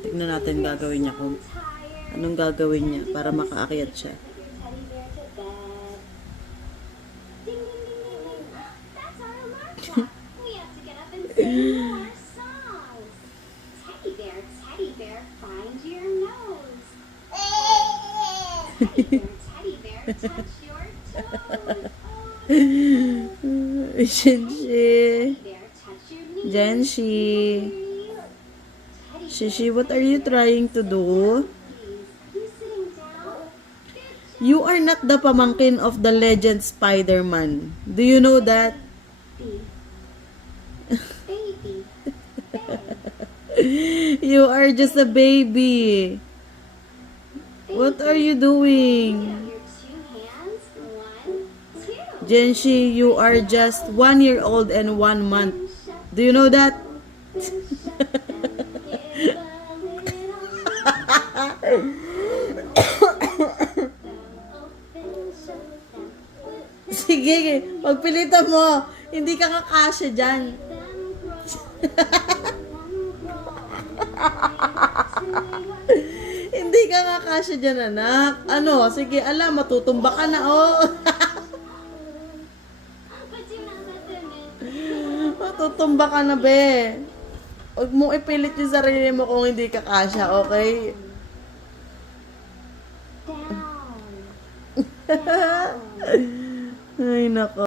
Tignan natin gagawin niya kung anong gagawin niya para makaakyat siya. Teddy bear, find your nose. Teddy bear, touch your toes. Shinshi. Bear, touch your knees. Jenshi. Shishi, what are you trying to do? You sitting down? You are not the pamangkin of the legend Spider-Man. Do you know that? Baby. You are just a baby. What are you doing? Your two hands. 1, 2. Jenshi, you are just 1 year old and 1 month. Do you know that? Sige, pagpilitan mo. Hindi ka kakasya dyan. Hindi ka kakasya dyan, anak. Ano, sige, alam, matutumba ka na, oh. Matutumba ka na, be. Huwag mong ipilit yung sarili mo kung hindi ka kasya, okay? Down. Ay, nako.